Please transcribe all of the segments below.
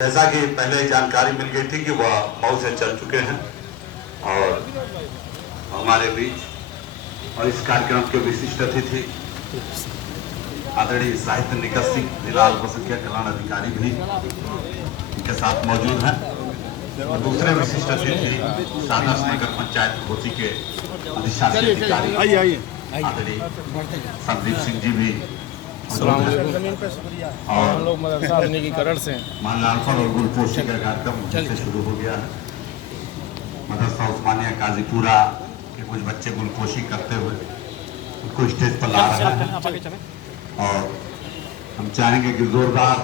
जैसा कि पहले जानकारी मिल गई थी कि वह मऊ से चल चुके हैं और हमारे बीच और इस कार्यक्रम के विशिष्ट अतिथि आदरणीय साहित्य निकट सिंह जिला अल्पसंख्यक कल्याण अधिकारी भी इनके साथ मौजूद हैं और दूसरे विशिष्ट अतिथि सादर्श नगर पंचायत घोसी के अधिशासी अधिकारी आदरणीय संदीप सिंह जी भी और हम लोग मदरसा आधुनिकीकरण से माल्यार्पण और गुलपोशी का कार्यक्रम से शुरू हो गया है। मदरसा उस्मानिया काजीपुरा के कुछ बच्चे गुलपोशी करते हुए उनको स्टेज पर ला रहे हैं और हम चाहेंगे कि जोरदार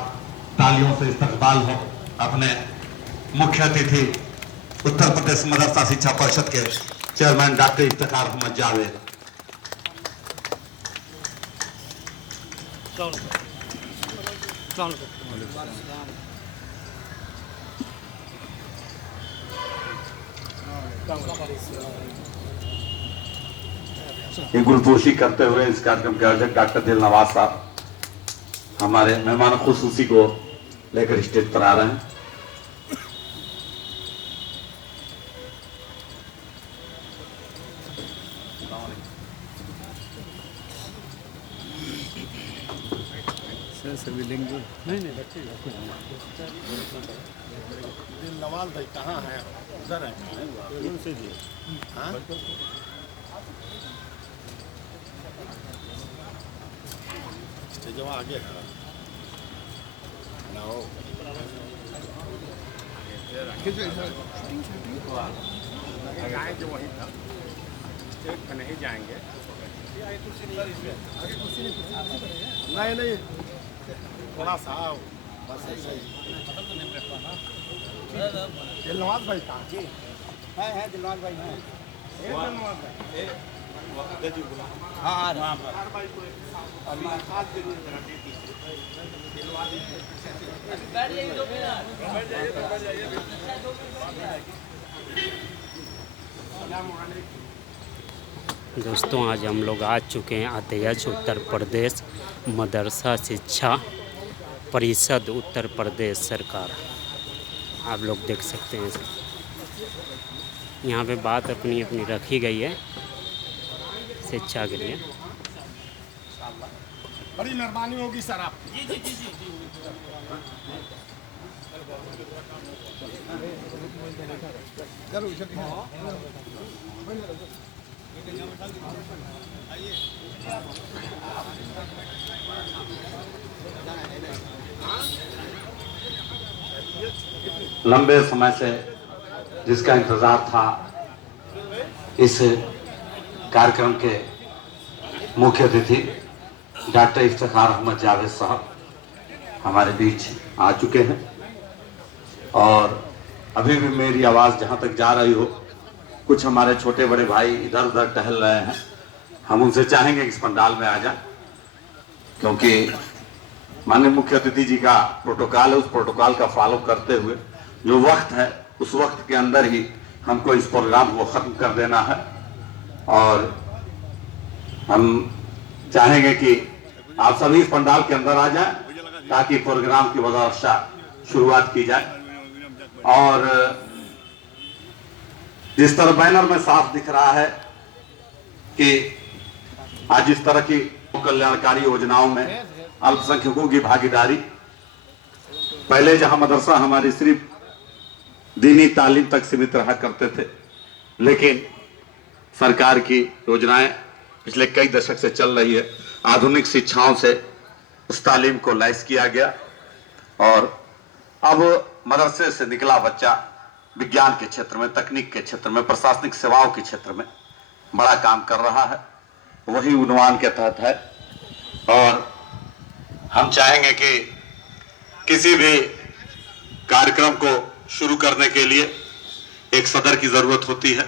तालियों से इस्तकबाल हो अपने मुख्य अतिथि उत्तर प्रदेश मदरसा शिक्षा परिषद के चेयरमैन डॉक्टर इफ्तिखार अहमद जावेद। गुलपोशी करते हुए इस कार्यक्रम के आयोजक डॉक्टर दिल नवाज साहब हमारे मेहमान खुसूसी को लेकर स्टेज पर आ रहे हैं। सभी लेंगे नहीं बच्चे नवाज भाई कहाँ है? उधर है उनसे जी। हाँ स्टेज आगे है ना हो आएंगे वहीं था स्टेज पर नहीं जाएंगे। नहीं थोड़ा सा बस ऐसे ही। दिलनवाज भाई कहाँ है? दिलनवाज भाई है। हाँ अभी दोस्तों आज हम लोग आ चुके हैं अध्यक्ष उत्तर प्रदेश मदरसा शिक्षा परिषद उत्तर प्रदेश सरकार। आप लोग देख सकते हैं यहाँ पे बात अपनी अपनी रखी गई है शिक्षा के लिए। बड़ी मेहरबानी होगी सर आप। जी जी जी जी लंबे समय से जिसका इंतजार था इस कार्यक्रम के मुख्य अतिथि डॉक्टर इफ्तिखार अहमद जावेद साहब हमारे बीच आ चुके हैं और अभी भी मेरी आवाज़ जहां तक जा रही हो कुछ हमारे छोटे बड़े भाई इधर उधर टहल रहे हैं। हम उनसे चाहेंगे इस पंडाल में आ जाए क्योंकि माननीय मुख्य अतिथि जी का प्रोटोकॉल है, उस प्रोटोकॉल का फॉलो करते हुए जो वक्त है उस वक्त के अंदर ही हमको इस प्रोग्राम को ख़त्म कर देना है और हम चाहेंगे कि आप सभी इस पंडाल के अंदर आ जाएं ताकि प्रोग्राम की बादशाह शुरुआत की जाए। और जिस तरह बैनर में साफ दिख रहा है कि आज इस तरह की कल्याणकारी योजनाओं में अल्पसंख्यकों की भागीदारी, पहले जहां मदरसा हमारी सिर्फ दीनी तालीम तक सीमित रहा करते थे लेकिन सरकार की योजनाएं पिछले कई दशक से चल रही है। आधुनिक शिक्षाओं से उस तालीम को लैस किया गया और अब मदरसे से निकला बच्चा विज्ञान के क्षेत्र में, तकनीक के क्षेत्र में, प्रशासनिक सेवाओं के क्षेत्र में बड़ा काम कर रहा है, वही उन्वान के तहत है। और हम चाहेंगे कि किसी भी कार्यक्रम को शुरू करने के लिए एक सदर की जरूरत होती है,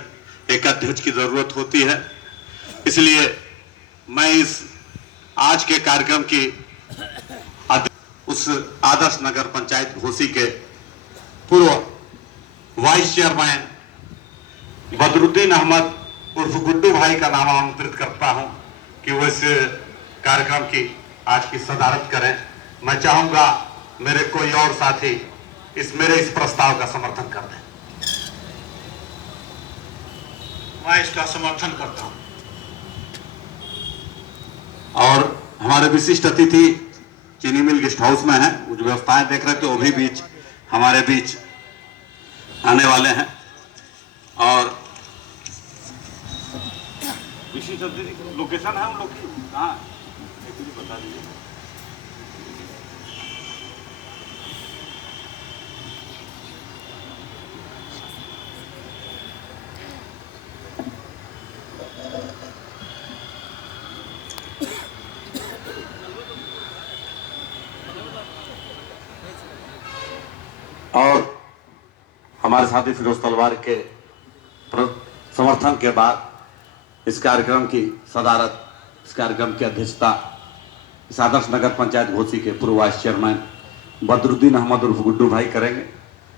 एक अध्यक्ष की जरूरत होती है। इसलिए मैं इस आज के कार्यक्रम की उस आदर्श नगर पंचायत घोसी के पूर्व वाइस चेयरमैन बदरुद्दीन अहमद उर्फ गुड्डू भाई का नाम आमंत्रित करता हूं कि वो इस कार्यक्रम की आज की सदारत करें। मैं चाहूंगा मेरे कोई और साथी इस प्रस्ताव का समर्थन कर दें। मैं इसका समर्थन करता हूं। और हमारे विशिष्ट अतिथि चीनी मिल गेस्ट हाउस में है, जो व्यवस्थाएं देख रहे थे वो भी हमारे बीच आने वाले हैं। और विशिष्ट अतिथि लोकेशन है हम लोग की कहाँ बता दीजिए। और हमारे साथी फिरोज तलवार के समर्थन के बाद इस कार्यक्रम की सदारत, इस कार्यक्रम की अध्यक्षता इस आदर्श नगर पंचायत घोसी के पूर्व वाइस चेयरमैन बदरुद्दीन अहमद उर्फ गुड्डू भाई करेंगे।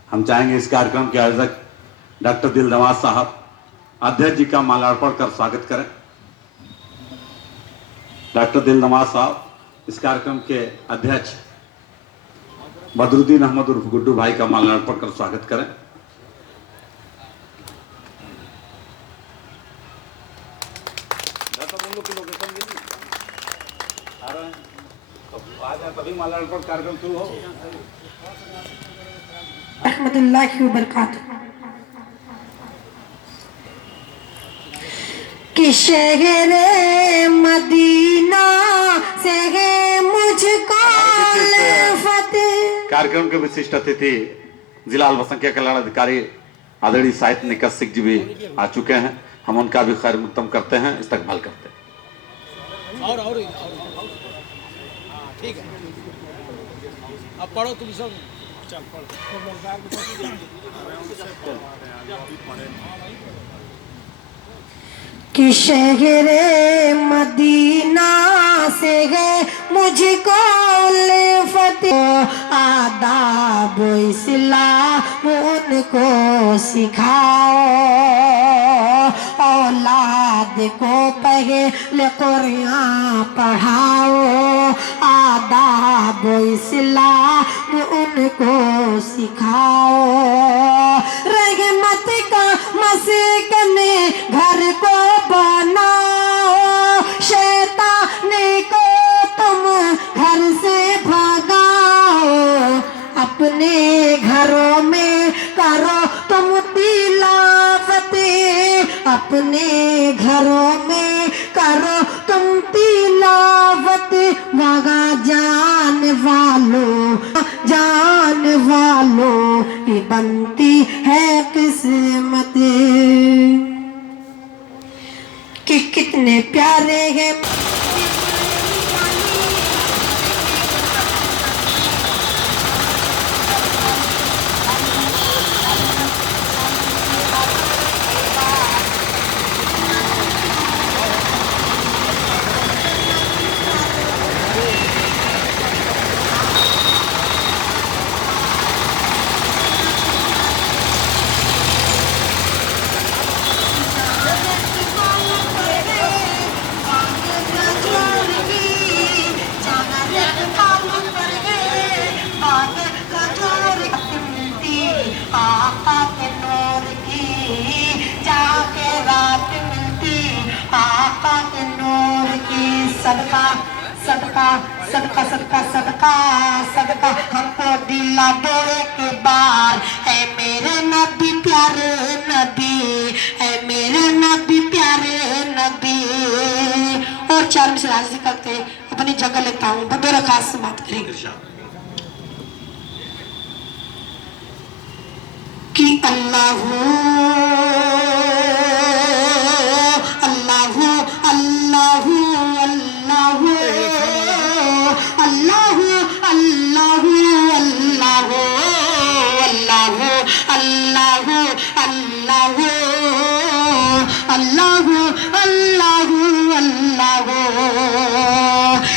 हम चाहेंगे इस कार्यक्रम के आयोजक डॉक्टर दिल नवाज साहब अध्यक्ष जी का माल्यार्पण कर स्वागत करें। डॉक्टर दिल नवाज साहब इस कार्यक्रम के अध्यक्ष बदरुद्दीन अहमद उर्फ गुड्डू भाई का माल्यार्पण कर स्वागत करें। तभी माल्यार्पण कार्यक्रम शुरू हो। रहमतुल्लाहि व बरकातुहू। कि शहरे मदीना से है मुझको फतेह। कार्यक्रम के विशिष्ट अतिथि जिला अल्पसंख्यक कल्याण अधिकारी आदरणीय साहित्य निकट सिंह जी भी आ चुके हैं। हम उनका भी खैर मुकदम करते हैं, इस्तकबाल करते हैं। और ठीक है, अब पढ़ो तुम सब। चल पढ़ो। कि शहरे मदीना से है मुझको फतेह। आदाब इस्लाम उनको सिखाओ, औलाद को पहले कुरान पढ़ाओ। आदाब इस्लाम उनको सिखाओ। रहमत का मस्कन घर को बनाओ, शैतान को तुम घर से भगाओ। अपने घरों में करो तुम तिलावत, अपने घरों में करो तुम तिलावत। मगा जान वालों की बनती है किस्मत। कि कितने प्यारे हैं सदका सदका सदका सदका सदका सदका हमको दिला दो एक बार। है मेरे नबी प्यारे नबी, है मेरे नबी प्यारे नबी। और चार मिसर हाजिर करके अपनी जगह लेता हूँ। बदौर खास से बात करेंगे कि अल्लाह अल्लाह अल्लाह अल्लाह अल्लाह अल्लाह अल्लाह अल्लाह अल्लाह अल्लाह अल्लाह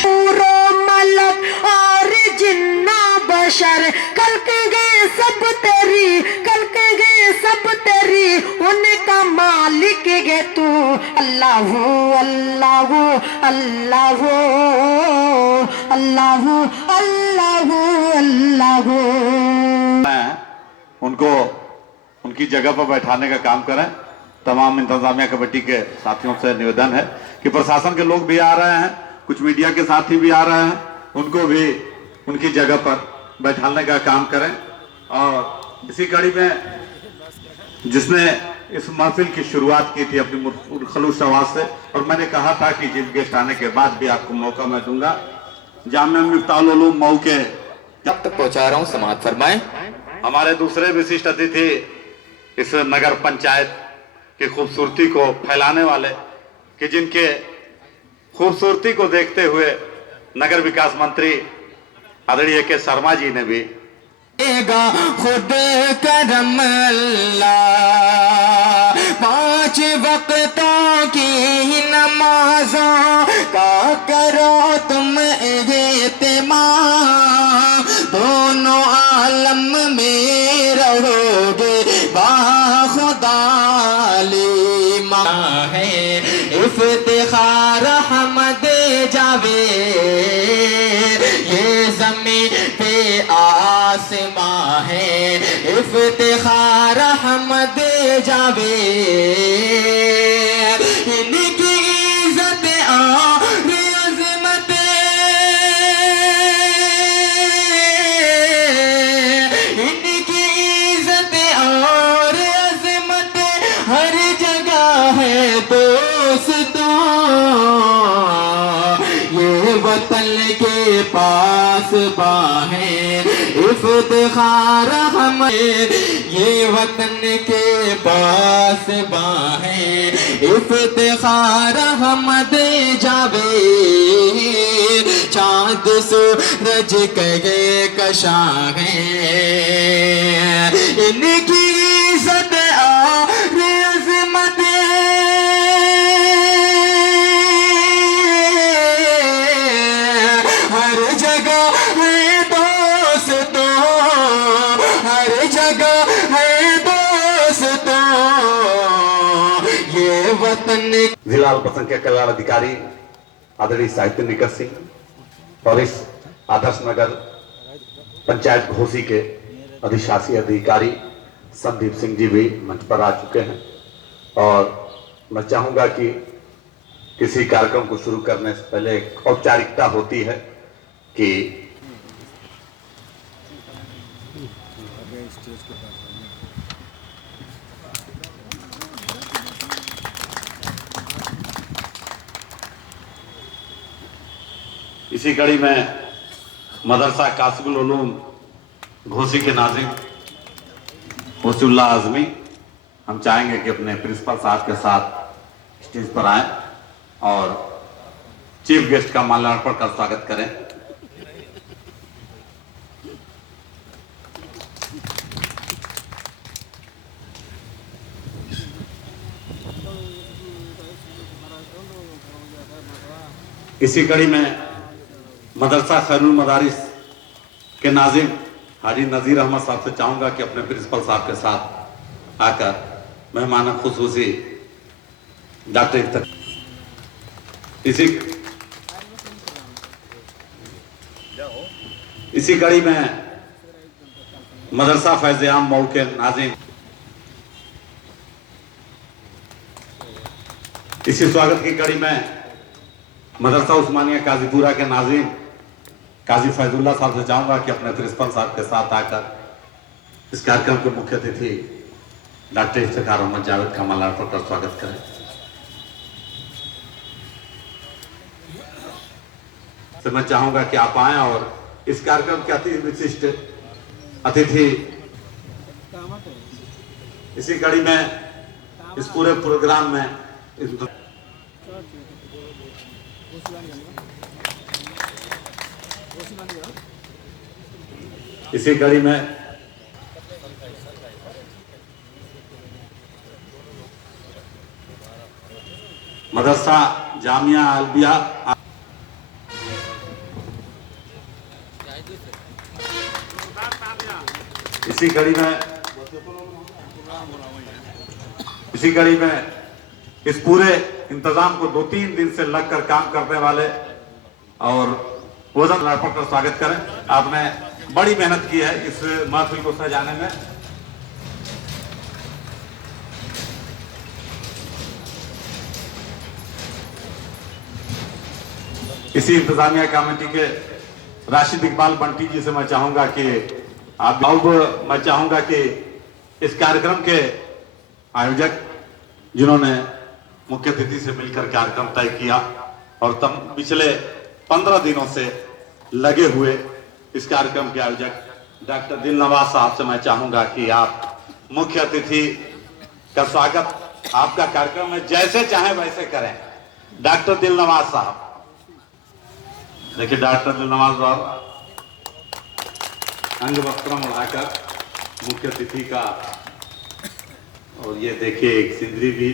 पूरो मलक और जिन्ना बशर कल के गए सब तेरी, कल के गए सब तेरी। उनका मालिक है तू। अल्लाह अल्लाह अल्लाह अल्लाह अल्लाह अल्लाह। उनको उनकी जगह पर बैठाने का काम करें। तमाम इंतजामिया कमेटी के साथियों से निवेदन है कि प्रशासन के लोग भी आ रहे हैं, कुछ मीडिया के साथी भी आ रहे हैं, उनको भी उनकी जगह पर बैठाने का काम करें। और इसी कड़ी में जिसने इस महफिल की शुरुआत की थी अपनी खलूस आवाज से, और मैंने कहा था कि चीफ गेस्ट आने के बाद भी आपको मौका मैं दूंगा, जामिया मिफ्ताहुल उलूम मऊ के जब तक पहुंचा रहा हूं समाअत फरमाएं। हमारे दूसरे विशिष्ट अतिथि इस नगर पंचायत की खूबसूरती को फैलाने वाले, कि जिनके खूबसूरती को देखते हुए नगर विकास मंत्री आदरणीय के शर्मा जी ने भी खुद करम अल्लाह 5 वक्तों की नमाजों का करो तुम एहतिमाम, दोनों आलम में रहोगे बाखुदालीमा है इफ्तिखार हमद जावे ये जमीन पे आसमां है इफ्तिखार हमद जावे इनकी इज्जत और अज़मत इनकी इज्जत और अज़मत हर जगह है दोस्तों, ये वतन के पास बाहें इफ्तिखार हम ये वतन के पास बाहें इफ्तिखार हम दे जावे चांद सूरज कहे कशा है इनकी इज्जत और अज़मत हर जगह है दोस्तों, हर जगह है दोस्तों, ये वतन। जिला अल्पसंख्यक कल्याण अधिकारी आदरणीय साहित्य निकट सिंह और इस आदर्श नगर पंचायत घोसी के अधिशासी अधिकारी संदीप सिंह जी भी मंच पर आ चुके हैं। और मैं चाहूंगा कि किसी कार्यक्रम को शुरू करने से पहले एक औपचारिकता होती है कि इसी कड़ी में मदरसा कासिमुल उलूम घोसी के नाज़िम वसीउल्लाह आज़मी हम चाहेंगे कि अपने प्रिंसिपल साहब के साथ स्टेज पर आएं और चीफ गेस्ट का माल्यार्पण कर स्वागत करें। इसी कड़ी में मदरसा खैरुल मदारिस के नाज़िम हाजी नज़ीर अहमद साहब से चाहूंगा कि अपने प्रिंसिपल साहब के साथ आकर मेहमान खुसूसी डॉक्टर इसी कड़ी में मदरसा फैज़-ए-आम मऊ के नाज़िम इसी स्वागत की कड़ी में मदरसा उस्मानिया काजीपुरा के नाज़िम काजी फैजुल्लाह साहब से चाहूंगा कि अपने प्रिंसिपल साहब के साथ आकर इस कार्यक्रम के मुख्य अतिथि डॉक्टर इफ्तिखार अहमद जावेद का माल्यार्पण कर स्वागत करें। तो मैं चाहूंगा कि आप आएं और इस कार्यक्रम के अति विशिष्ट अतिथि इसी कड़ी में इस पूरे प्रोग्राम में इसी कड़ी में मदरसा जामिया अलबिया इसी कड़ी में इस पूरे इंतजाम को 2-3 दिन से लगकर काम करने वाले और वजन अर्पण कर स्वागत करें। आपने बड़ी मेहनत की है इस महफिल को सजाने में इसी इंतजामिया कमेटी के राशिद इकबाल बंटी जी से मैं चाहूंगा कि आप, अब मैं चाहूंगा कि इस कार्यक्रम के आयोजक जिन्होंने मुख्य अतिथि से मिलकर कार्यक्रम तय किया और तब पिछले 15 दिनों से लगे हुए इस कार्यक्रम के आयोजक डॉक्टर दिलनवाज साहब से मैं चाहूंगा कि आप मुख्य अतिथि का स्वागत आपका कार्यक्रम में जैसे चाहे वैसे करें। डॉक्टर दिलनवाज साहब, देखिए डॉक्टर दिलनवाज साहब अंग वस्त्रम उड़ाकर मुख्य अतिथि का, और ये देखिए एक सिंदरी भी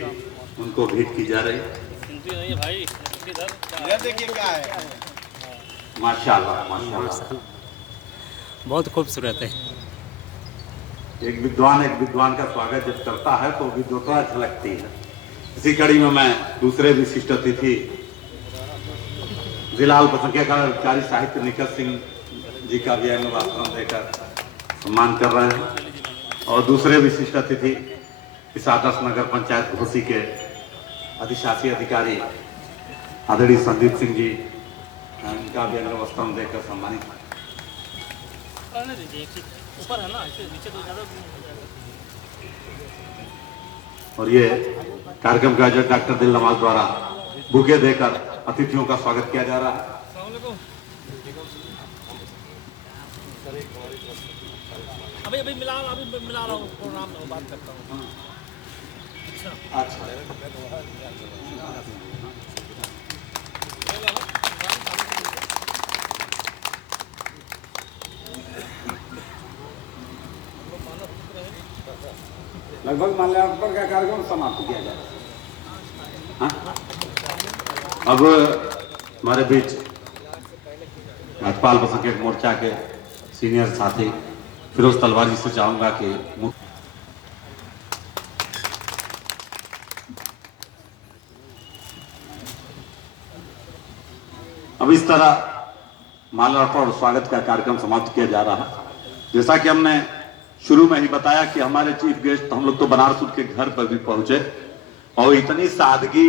उनको भेंट की जा रही है। ये देखिए क्या है, माशाल्लाह माशाल्लाह, बहुत खूबसूरत है। एक विद्वान का स्वागत जब करता है तो विद्वता झलकती है। इसी कड़ी में मैं दूसरे विशिष्ट अतिथि जिला अल्पसंख्यक अधिकारी साहित्य निखत सिंह जी का भी अंग वस्त्रम देकर सम्मान कर रहे हैं और दूसरे विशिष्ट अतिथि इस आदर्श नगर पंचायत घोसी के अधिशासी अधिकारी आदरणीय संदीप सिंह जी, उनका भी अंग वस्त्रम देकर सम्मानित। और ये कार्यक्रम का आयोजक डॉक्टर दिलनवाज द्वारा बुके देकर अतिथियों का स्वागत किया जा रहा है। अभी मिला रहा हूँ प्रोग्राम में बात करता हूँ। अच्छा, लगभग माल्यार्पण का कार्यक्रम समाप्त किया जाए। अब हमारे बीच भाजपा अल्पसंख्यक मोर्चा के सीनियर साथी फिरोज तलवार जी से चाहूंगा कि अब इस तरह माल्यार्पण और स्वागत का कार्यक्रम समाप्त किया जा रहा है। जैसा कि हमने शुरू में ही बताया कि हमारे चीफ गेस्ट, हम लोग तो बनारस के घर पर भी पहुंचे और इतनी सादगी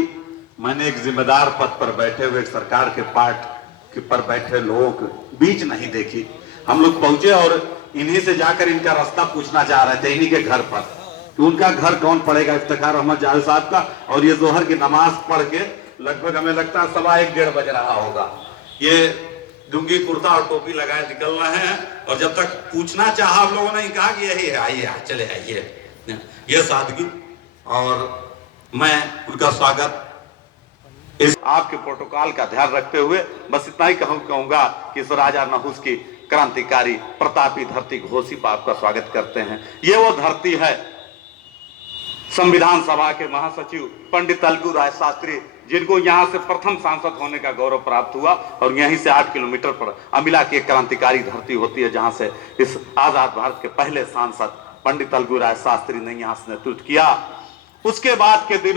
मैंने एक जिम्मेदार पद पर बैठे हुए सरकार के पार्ट पर बैठे लोगों के बीच नहीं देखी। हम लोग पहुंचे और इन्हीं से जाकर इनका रास्ता पूछना चाह रहे थे, इन्हीं के घर पर, कि उनका घर कौन पड़ेगा इफ्तिखार अहमद जावेद साहब का। और ये जोहर की नमाज पढ़ के लगभग हमें लगता है 1:15 बज रहा होगा, ये लुंगी कुर्ता और टोपी लगाए निकल रहे हैं। और जब तक पूछना चाहा आप लोगों ने कहा कि यही है, आइए चले आइए। ये सादगी, और मैं उनका स्वागत इस आपके प्रोटोकॉल का ध्यान रखते हुए बस इतना ही कहूंगा कि स्वराज नहुस की क्रांतिकारी प्रतापी धरती घोसी पर आपका स्वागत करते हैं। ये वो धरती है, संविधान सभा के महासचिव पंडित अलगू राय शास्त्री, जिनको यहाँ से प्रथम सांसद होने का गौरव प्राप्त हुआ, और यहीं से 8 किलोमीटर पर अमिला की एक क्रांतिकारी धरती होती है, जहां से इस आजाद भारत के पहले सांसद पंडित अलगू राय शास्त्री ने यहाँ से नेतृत्व किया। उसके बाद के दिन